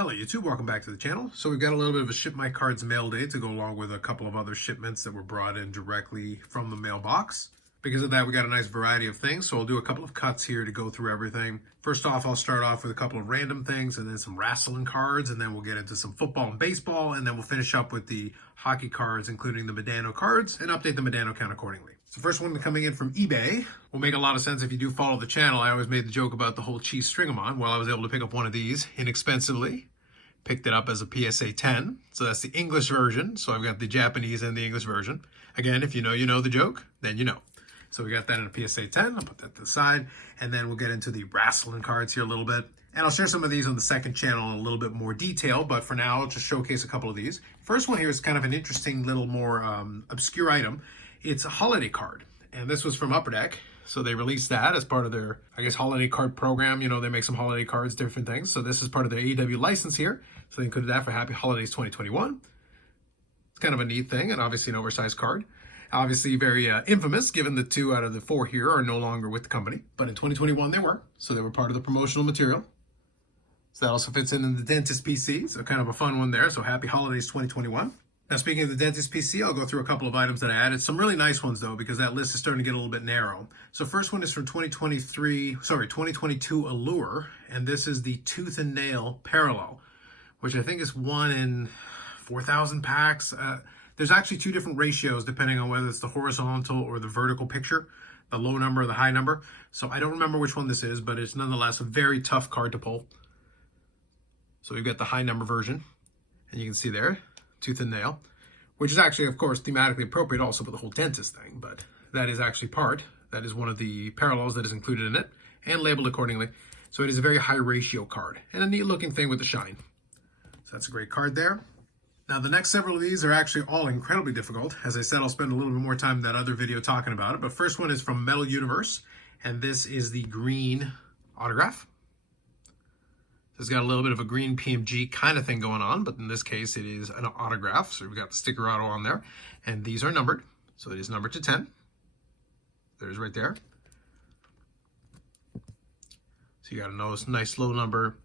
Hello YouTube, welcome back to the channel. So we've got a little bit of a Ship My Cards mail day to go along with a couple of other shipments that were brought in directly from the mailbox. Because of that, we got a nice variety of things, so I'll do a couple of cuts here to go through everything. First off, I'll start off with a couple of random things and then some wrestling cards, and then we'll get into some football and baseball, and then we'll finish up with the hockey cards, including the Medano cards, and update the Medano count accordingly. So first one coming in from eBay will make a lot of sense if you do follow the channel. I always made the joke about the whole cheese string-em-on. Well, I was able to pick up one of these inexpensively. Picked it up as a PSA 10, so that's the English version. So I've got the Japanese and the English version. Again, if you know the joke, then you know. So we got that in a PSA 10. I'll put that to the side, and then we'll get into the wrestling cards here a little bit. And I'll share some of these on the second channel in a little bit more detail, but for now, I'll just showcase a couple of these. First one here is kind of an interesting little more obscure item. It's a holiday card, and this was from Upper Deck. So they released that as part of their, I guess, holiday card program. You know, they make some holiday cards, different things. So this is part of their AEW license here. So they included that for Happy Holidays 2021. It's kind of a neat thing, and obviously an oversized card. Obviously very infamous, given the 2 out of the 4 here are no longer with the company. But in 2021 they were, so they were part of the promotional material. So that also fits in the Dentist PC, so kind of a fun one there. So Happy Holidays 2021. Now, speaking of the Dentist PC, I'll go through a couple of items that I added. Some really nice ones, though, because that list is starting to get a little bit narrow. So first one is from 2022 Allure, and this is the Tooth and Nail Parallel, which I think is 1 in 4,000 packs. There's actually 2 different ratios, depending on whether it's the horizontal or the vertical picture, the low number or the high number. So I don't remember which one this is, but it's nonetheless a very tough card to pull. So we've got the high number version, and you can see there, Tooth and Nail, which is actually, of course, thematically appropriate also for the whole dentist thing, but that is actually that is one of the parallels that is included in it and labeled accordingly. So it is a very high ratio card and a neat looking thing with the shine. So that's a great card there. Now the next several of these are actually all incredibly difficult. As I said, I'll spend a little bit more time in that other video talking about it, but first one is from Metal Universe, and this is the green autograph. It's got a little bit of a green PMG kind of thing going on, but in this case, it is an autograph. So we've got the sticker auto on there, and these are numbered. So it is numbered to 10. There's right there. So you got a nice low number.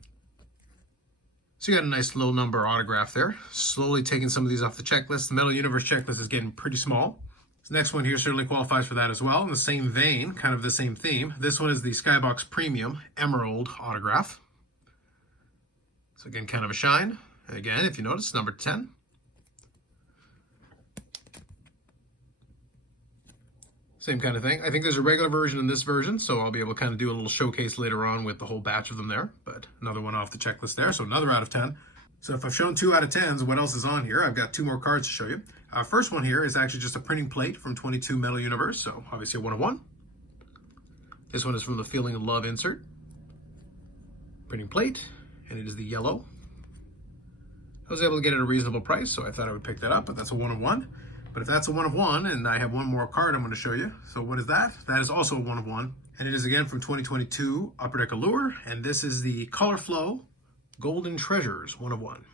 So you got a nice low number autograph there. Slowly taking some of these off the checklist. The Metal Universe checklist is getting pretty small. This next one here certainly qualifies for that as well. In the same vein, kind of the same theme. This one is the Skybox Premium Emerald autograph. So again, kind of a shine. And again, if you notice, number 10. Same kind of thing. I think there's a regular version in this version, so I'll be able to kind of do a little showcase later on with the whole batch of them there. But another one off the checklist there, so another out of 10. So if I've shown 2 out of 10s, what else is on here? I've got 2 more cards to show you. First one here is actually just a printing plate from 22 Metal Universe, so obviously a 1 of 1. This one is from the Feeling of Love insert. Printing plate. And it is the yellow. I was able to get it at a reasonable price, so I thought I would pick that up, but that's a 1 of 1. But if that's a 1 of 1, and I have one more card I'm going to show you. So what is that? That is also a 1 of 1. And it is again from 2022 Upper Deck Allure, and this is the Color Flow Golden Treasures 1 of 1.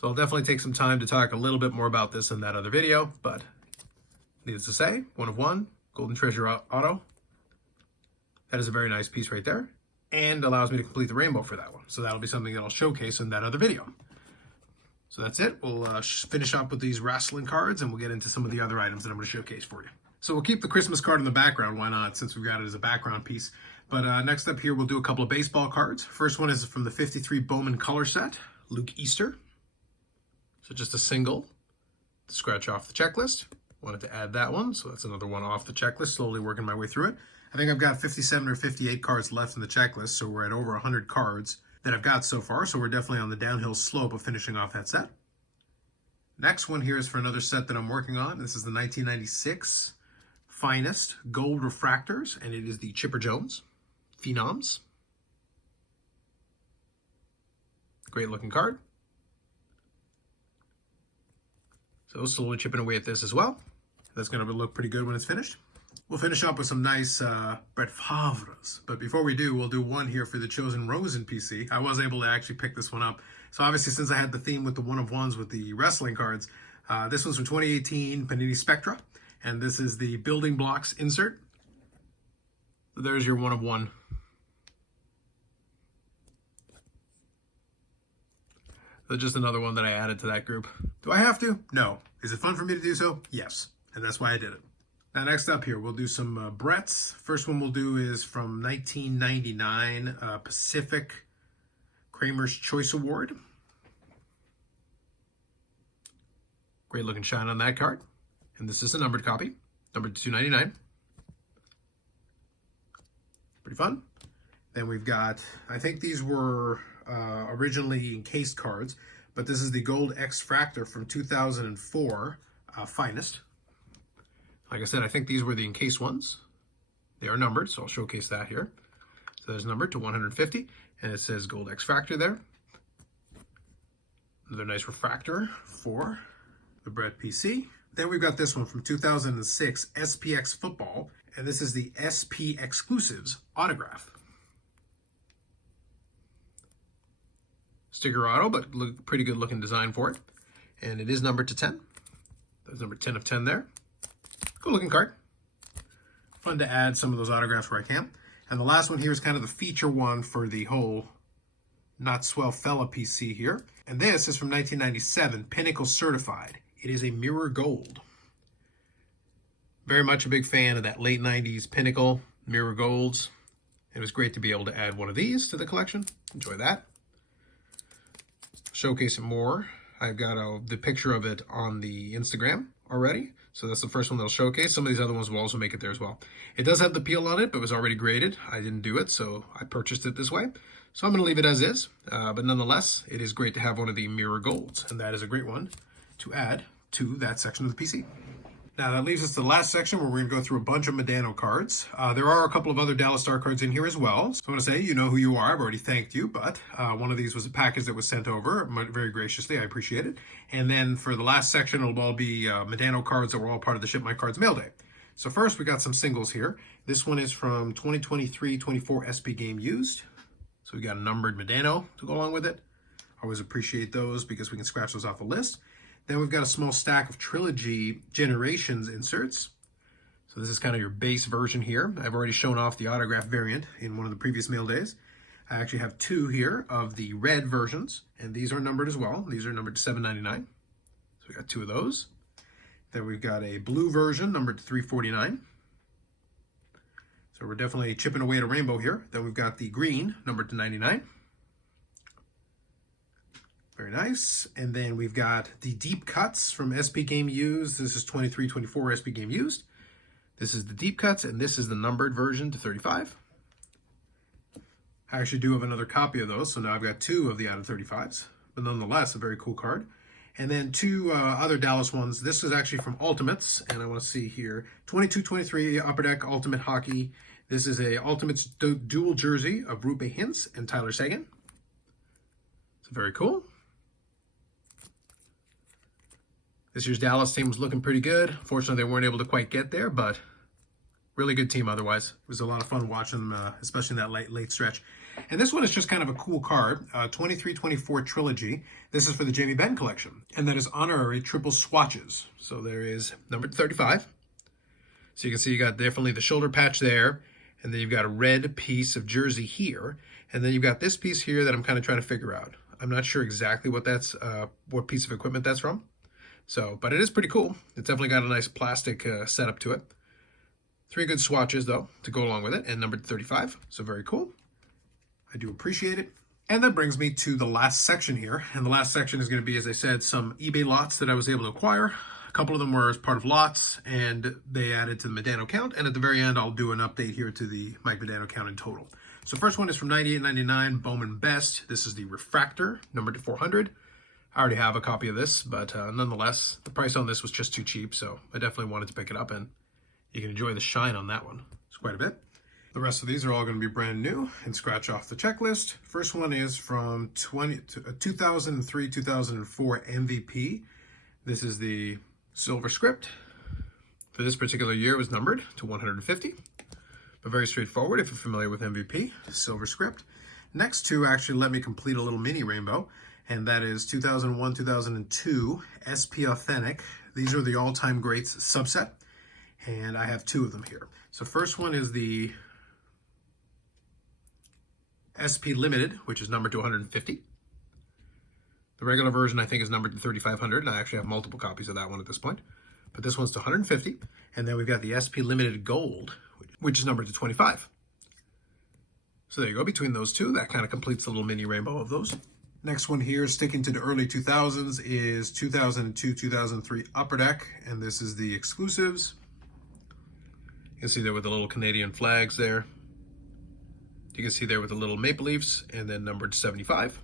So I'll definitely take some time to talk a little bit more about this in that other video, but needless to say, 1 of 1, Golden Treasure Auto. That is a very nice piece right there, and allows me to complete the rainbow for that one. So that'll be something that I'll showcase in that other video. So that's it. We'll finish up with these wrestling cards, and we'll get into some of the other items that I'm going to showcase for you. So we'll keep the Christmas card in the background. Why not, since we've got it as a background piece. But next up here, we'll do a couple of baseball cards. First one is from the 53 Bowman color set, Luke Easter. So just a single to scratch off the checklist. Wanted to add that one, so that's another one off the checklist, slowly working my way through it. I think I've got 57 or 58 cards left in the checklist, so we're at over 100 cards that I've got so far, so we're definitely on the downhill slope of finishing off that set. Next one here is for another set that I'm working on. This is the 1996 Finest Gold Refractors, and it is the Chipper Jones Phenoms. Great looking card. So slowly chipping away at this as well. That's going to look pretty good when it's finished. We'll finish up with some nice Brett Favre's. But before we do, we'll do one here for the Chosen Rosen PC. I was able to actually pick this one up. So obviously, since I had the theme with the 1 of 1s with the wrestling cards, this one's from 2018 Panini Spectra. And this is the Building Blocks insert. So there's your 1 of 1. So just another one that I added to that group. Do I have to? No. Is it fun for me to do so? Yes. And that's why I did it. Now next up here, we'll do some Brett's. First one we'll do is from 1999, Pacific Kramer's Choice Award. Great looking shine on that card. And this is a numbered copy, numbered to 299. Pretty fun. Then we've got, I think these were originally encased cards, but this is the Gold X Fractor from 2004, Finest. Like I said, I think these were the encased ones. They are numbered, so I'll showcase that here. So there's numbered to 150, and it says Gold X Fractor there. Another nice refractor for the Brett PC. Then we've got this one from 2006, SPX Football, and this is the SP Exclusives Autograph. Sticker auto, but pretty good looking design for it. And it is numbered to 10. There's number 10 of 10 there. Cool looking card. Fun to add some of those autographs where I can. And the last one here is kind of the feature one for the whole Not Swell Fella PC here. And this is from 1997, Pinnacle Certified. It is a mirror gold. Very much a big fan of that late 90s Pinnacle mirror golds. It was great to be able to add one of these to the collection. Enjoy that. Showcase it more. I've got the picture of it on the Instagram already. So that's the first one that'll showcase. Some of these other ones will also make it there as well. It does have the peel on it, but it was already graded. I didn't do it, so I purchased it this way. So I'm going to leave it as is. But nonetheless, it is great to have one of the mirror golds. And that is a great one to add to that section of the PC. Now that leaves us to the last section where we're going to go through a bunch of Medano cards. There are a couple of other Dallas Star cards in here as well. So I want to say, you know who you are. I've already thanked you, but one of these was a package that was sent over very graciously. I appreciate it. And then for the last section, it'll all be Medano cards that were all part of the ShipmyCards mail day. So first, we got some singles here. This one is from 2023-24 SP Game Used. So we got a numbered Medano to go along with it. Always appreciate those because we can scratch those off the list. Then we've got a small stack of Trilogy Generations inserts. So this is kind of your base version here. I've already shown off the autograph variant in one of the previous mail days. I actually have two here of the red versions, and these are numbered as well. These are numbered to $7.99. So we got two of those. Then we've got a blue version numbered to $3.49. So we're definitely chipping away at a rainbow here. Then we've got the green numbered to $99. Very nice. And then we've got the deep cuts from SP Game Used. This is 23-24 SP Game Used. This is the deep cuts, and this is the numbered version to 35. I actually do have another copy of those, so now I've got two of the out of 35s. But nonetheless, a very cool card. And then two other Dallas ones. This is actually from Ultimates, and I want to see here. 22-23 Upper Deck Ultimate Hockey. This is a Ultimates dual jersey of Rupe Hintz and Tyler Seguin. So very cool. This year's Dallas team was looking pretty good. Fortunately, they weren't able to quite get there, but really good team otherwise. It was a lot of fun watching them, especially in that late stretch. And this one is just kind of a cool card, 23-24 Trilogy. This is for the Jamie Benn collection, and that is honorary triple swatches. So there is number 35. So you can see you got definitely the shoulder patch there, and then you've got a red piece of jersey here, and then you've got this piece here that I'm kind of trying to figure out. I'm not sure exactly what that's, what piece of equipment that's from. So, but it is pretty cool. It's definitely got a nice plastic setup to it. Three good swatches, though, to go along with it, and numbered 35. So very cool. I do appreciate it. And that brings me to the last section here. And the last section is going to be, as I said, some eBay lots that I was able to acquire. A couple of them were as part of lots, and they added to the Medano count. And at the very end, I'll do an update here to the Mike Medano count in total. So first one is from 98.99 Bowman Best. This is the Refractor, numbered to 400. I already have a copy of this, but nonetheless, the price on this was just too cheap, so I definitely wanted to pick it up, and you can enjoy the shine on that one. It's quite a bit. The rest of these are all going to be brand new and scratch off the checklist. First one is from 2003-2004 MVP. This is the silver script. For this particular year, it was numbered to 150, but very straightforward if you're familiar with MVP, silver script. Next two actually let me complete a little mini rainbow. And that is 2001-2002 SP Authentic. These are the all-time greats subset, and I have two of them here. So first one is the SP Limited, which is numbered to 150. The regular version, I think, is numbered to 3,500, and I actually have multiple copies of that one at this point. But this one's to 150, and then we've got the SP Limited Gold, which is numbered to 25. So there you go. Between those two, that kind of completes the little mini rainbow of those. Next one here, sticking to the early 2000s, is 2002, 2003 Upper Deck, and this is the exclusives. You can see there with the little Canadian flags there. You can see there with the little maple leaves, and then numbered 75.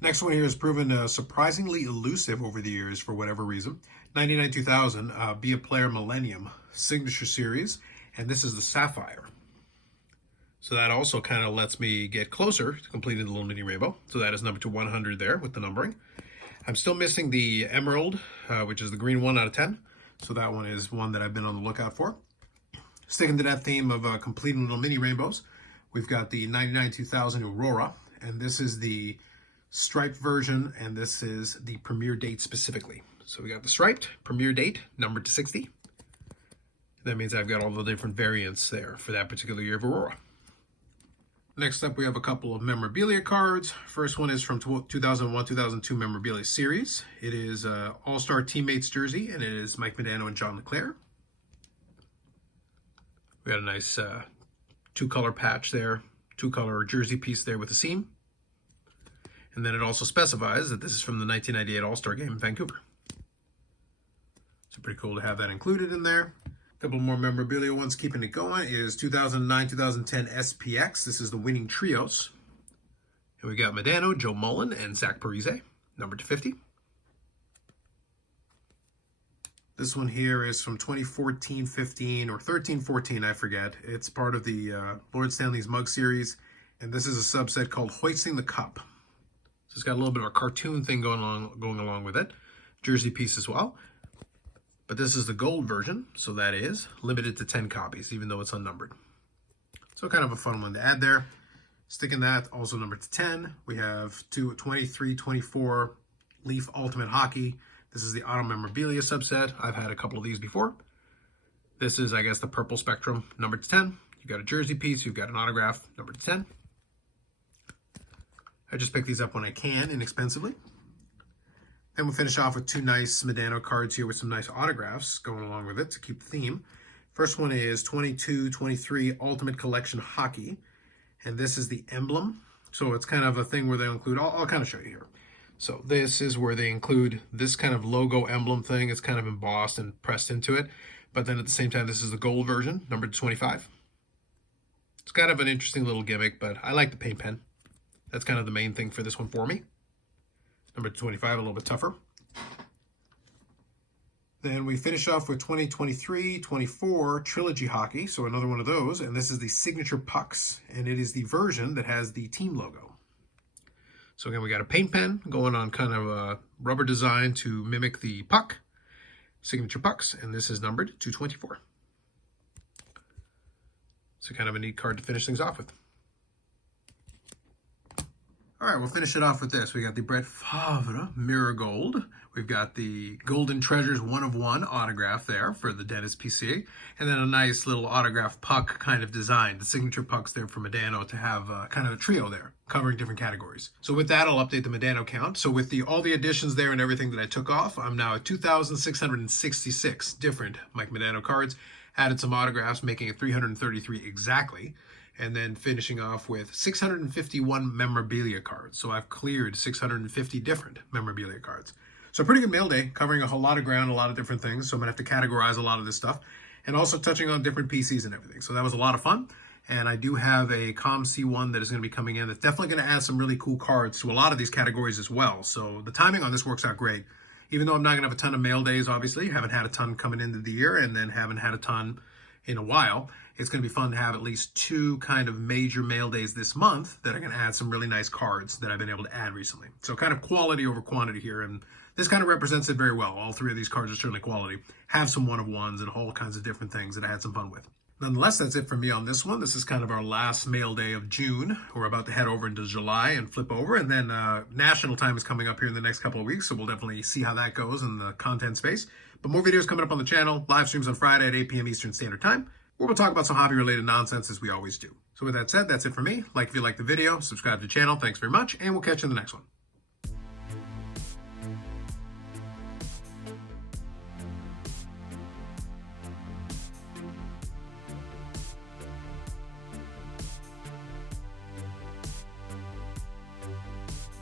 Next one here has proven surprisingly elusive over the years for whatever reason. 99-2000, Be a Player Millennium Signature Series, and this is the Sapphire. So that also kind of lets me get closer to completing the little mini rainbow. So that is numbered to 100 there with the numbering. I'm still missing the Emerald, which is the green 1 out of 10. So that one is one that I've been on the lookout for. Sticking to that theme of completing little mini rainbows, we've got the 99-2000 Aurora, and this is the striped version, and this is the premiere date specifically. So we got the striped premiere date numbered to 60. That means I've got all the different variants there for that particular year of Aurora. Next up, we have a couple of memorabilia cards. First one is from 2001-2002 memorabilia series. It is All-Star Teammates jersey, and it is Mike Modano and John LeClair. We got a nice two-color patch there, two-color jersey piece there with a seam. And then it also specifies that this is from the 1998 All-Star Game in Vancouver. So pretty cool to have that included in there. A couple more memorabilia ones keeping it going is 2009-2010 SPX. This is the winning trios. And we got Modano, Joe Mullen, and Zach Parise, numbered to 50. This one here is from 2014-15 or 13-14, I forget. It's part of the Lord Stanley's Mug Series. And this is a subset called Hoisting the Cup. So it's got a little bit of a cartoon thing going along with it. Jersey piece as well. But this is the gold version, so that is limited to 10 copies, even though it's unnumbered. So kind of a fun one to add there. Sticking that, also numbered to 10. We have 23-24 Leaf Ultimate Hockey. This is the auto memorabilia subset. I've had a couple of these before. This is, I guess, the purple spectrum, numbered to 10. You've got a jersey piece, you've got an autograph, numbered to 10. I just pick these up when I can, inexpensively. Then we'll finish off with two nice Modano cards here with some nice autographs going along with it to keep the theme. First one is 22-23 Ultimate Collection Hockey. And this is the emblem. So it's kind of a thing where they'll include, I'll kind of show you here. So this is where they include this kind of logo emblem thing. It's kind of embossed and pressed into it. But then at the same time, this is the gold version, numbered to 25. It's kind of an interesting little gimmick, but I like the paint pen. That's kind of the main thing for this one for me. Number 25, a little bit tougher. Then we finish off with 2023-24 Trilogy Hockey, so another one of those, and this is the Signature Pucks, and it is the version that has the team logo. So again, we got a paint pen going on kind of a rubber design to mimic the puck, Signature Pucks, and this is numbered 224. So kind of a neat card to finish things off with. All right, we'll finish it off with this. We got the Brett Favre Mirror Gold. We've got the Golden Treasures 1 of 1 autograph there for the Dennis PC. And then a nice little autograph puck kind of design. The signature pucks there for Modano to have kind of a trio there covering different categories. So with that, I'll update the Modano count. So with all the additions there and everything that I took off, I'm now at 2,666 different Mike Modano cards. Added some autographs, making it 333 exactly. And then finishing off with 651 memorabilia cards. So I've cleared 650 different memorabilia cards. So a pretty good mail day, covering a whole lot of ground, a lot of different things. So I'm gonna have to categorize a lot of this stuff and also touching on different PCs and everything. So that was a lot of fun. And I do have a COM C1 that is gonna be coming in that's definitely gonna add some really cool cards to a lot of these categories as well. So the timing on this works out great. Even though I'm not gonna have a ton of mail days, obviously, haven't had a ton coming into the year and then haven't had a ton in a while, it's going to be fun to have at least two kind of major mail days this month that are going to add some really nice cards that I've been able to add recently. So kind of quality over quantity here, and this kind of represents it very well. All three of these cards are certainly quality. Have some one-of-ones and all kinds of different things that I had some fun with. Nonetheless, that's it for me on this one. This is kind of our last mail day of June. We're about to head over into July and flip over, and then national time is coming up here in the next couple of weeks, so we'll definitely see how that goes in the content space. But more videos coming up on the channel, live streams on Friday at 8 p.m. Eastern Standard Time. or we'll talk about some hobby-related nonsense as we always do. So with that said, that's it for me. Like if you liked the video, subscribe to the channel. Thanks very much, and we'll catch you in the next one.